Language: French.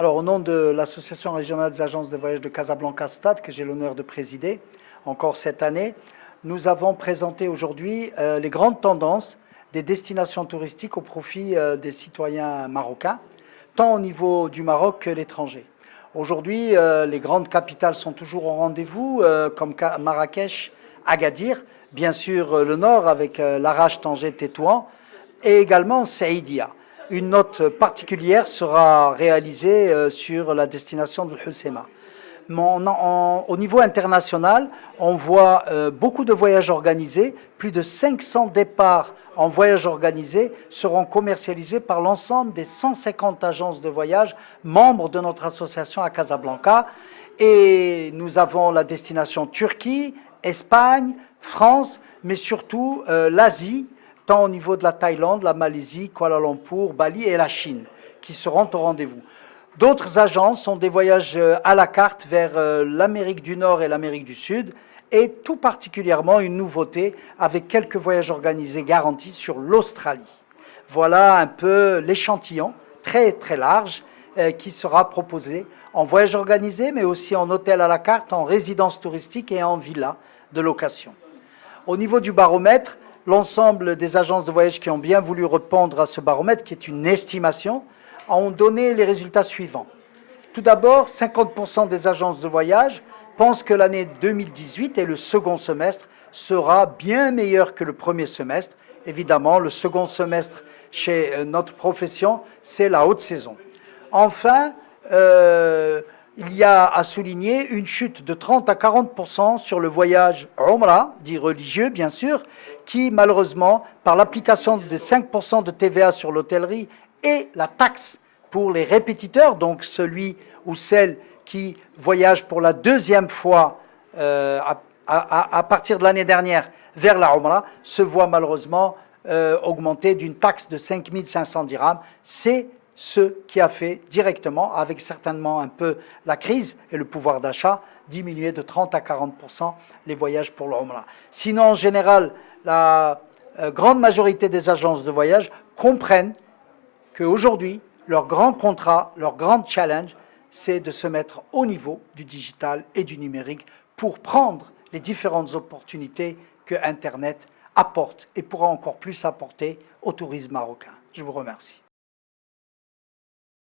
Alors, au nom de l'Association régionale des agences de voyage de Casablanca-Stade, que j'ai l'honneur de présider encore cette année, nous avons présenté aujourd'hui les grandes tendances des destinations touristiques au profit des citoyens marocains, tant au niveau du Maroc que l'étranger. Aujourd'hui, les grandes capitales sont toujours au rendez-vous, comme Marrakech, Agadir, bien sûr le nord avec Larache, Tanger, Tétouan, et également Saïdia. Une note particulière sera réalisée sur la destination de Hoceima. Au niveau international, on voit beaucoup de voyages organisés. Plus de 500 départs en voyage organisé seront commercialisés par l'ensemble des 150 agences de voyage membres de notre association à Casablanca. Et nous avons la destination Turquie, Espagne, France, mais surtout l'Asie, tant au niveau de la Thaïlande, la Malaisie, Kuala Lumpur, Bali et la Chine, qui seront au rendez-vous. D'autres agences ont des voyages à la carte vers l'Amérique du Nord et l'Amérique du Sud, et tout particulièrement une nouveauté avec quelques voyages organisés garantis sur l'Australie. Voilà un peu l'échantillon très très large qui sera proposé en voyage organisé, mais aussi en hôtel à la carte, en résidence touristique et en villa de location. Au niveau du baromètre, l'ensemble des agences de voyage qui ont bien voulu répondre à ce baromètre, qui est une estimation, ont donné les résultats suivants. Tout d'abord, 50% des agences de voyage pensent que l'année 2018 et le second semestre sera bien meilleur que le premier semestre. Évidemment, le second semestre chez notre profession, c'est la haute saison. Enfin, il y a à souligner une chute de 30 à 40% sur le voyage Umrah, dit religieux bien sûr, qui malheureusement, par l'application des 5% de TVA sur l'hôtellerie et la taxe pour les répétiteurs, donc celui ou celle qui voyage pour la deuxième fois à partir de l'année dernière vers la Umrah, se voit malheureusement augmenter d'une taxe de 5 500 dirhams. C'est ce qui a fait directement, avec certainement un peu la crise et le pouvoir d'achat, diminuer de 30 à 40% les voyages pour l'Umrah. Sinon, en général, la grande majorité des agences de voyage comprennent qu'aujourd'hui, leur grand contrat, leur grand challenge, c'est de se mettre au niveau du digital et du numérique pour prendre les différentes opportunités que Internet apporte et pourra encore plus apporter au tourisme marocain. Je vous remercie.